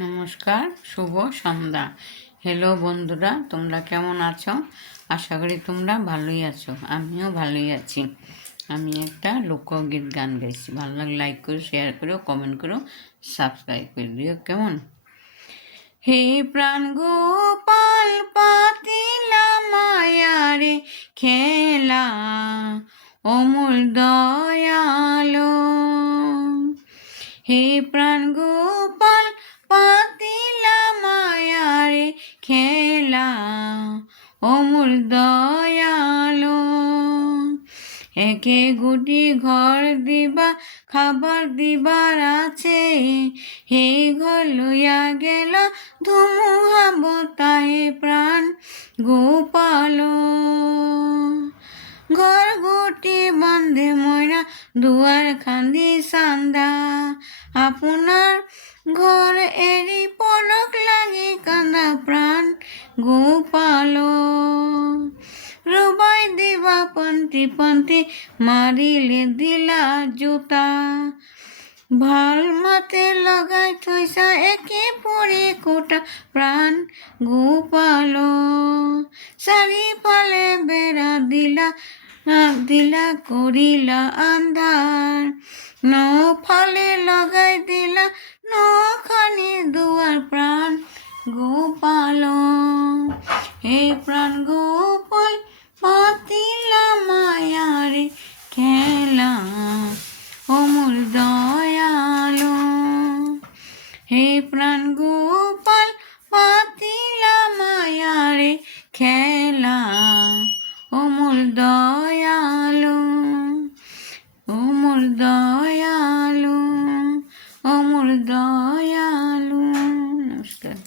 নমস্কার, শুভ সন্ধ্যা। হ্যালো বন্ধুরা, তোমরা কেমন আছো? আশা করি তোমরা ভালোই আছো। আমিও ভালোই আছি। আমি একটা লোকগীত গান গাইছি। ভালো লাগলে লাইক করো, শেয়ার করো, কমেন্ট করো, সাবস্ক্রাইব করে দিও। কেমন? হে প্রাণ গোপাল পাতিলা মায়ারে খেলা, অমূল দয়ালো। হে প্রাণ গোপাল পাতিলা মায়ারে খেলা, অমূল দয়ালো। একে গুটি ঘর দিবা, খাবার দিবার আছে, হে ঘর লইয়া গেল ধুমুহা বতাহে প্রাণ গোপাল। ঘর গুটি বান্ধে ময়না, দুয়ার খান্দি সান্দা, আপনার ঘর এরি পলক লাগে কান্দা প্রাণ গোপাল। রুবাই দিবা পন্থী পন্থী, মারিলে দিলা জুতা, ভাল মাতে লগাই থৈছা একে পরি কোটা প্রাণ গোপাল। চারিফালে বেড়া দিলা দিলা করিলা আন্ধার, নফালে লগাই দিলা নখানি দুয়ার প্রাণ গোপাল। হে প্রাণ গোপাল পাতিলা মায়ারে খেলা, অমূল দয়ালো। হে প্রাণ গোপাল পাতিলা মায়ারে খেলা, অমূল দয়ালো, অমূল দয়ালো, অমূল দয়ালো। নমস্কার।